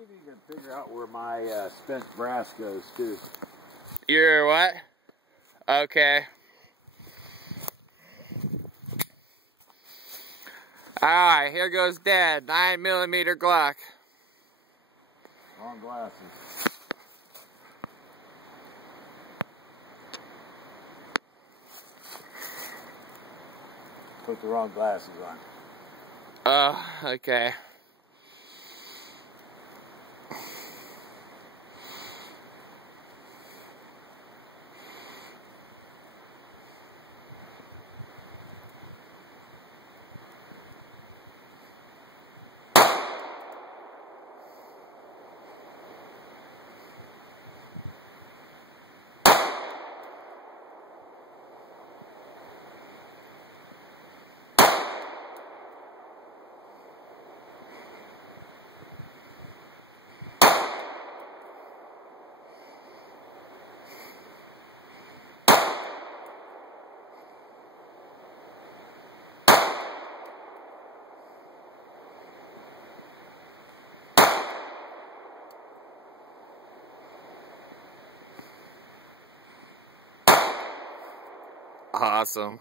see if you can figure out where my spent brass goes too. Your what? Okay. Alright, here goes Dad. 9mm Glock. Wrong glasses. Put the wrong glasses on. Oh, okay. Awesome.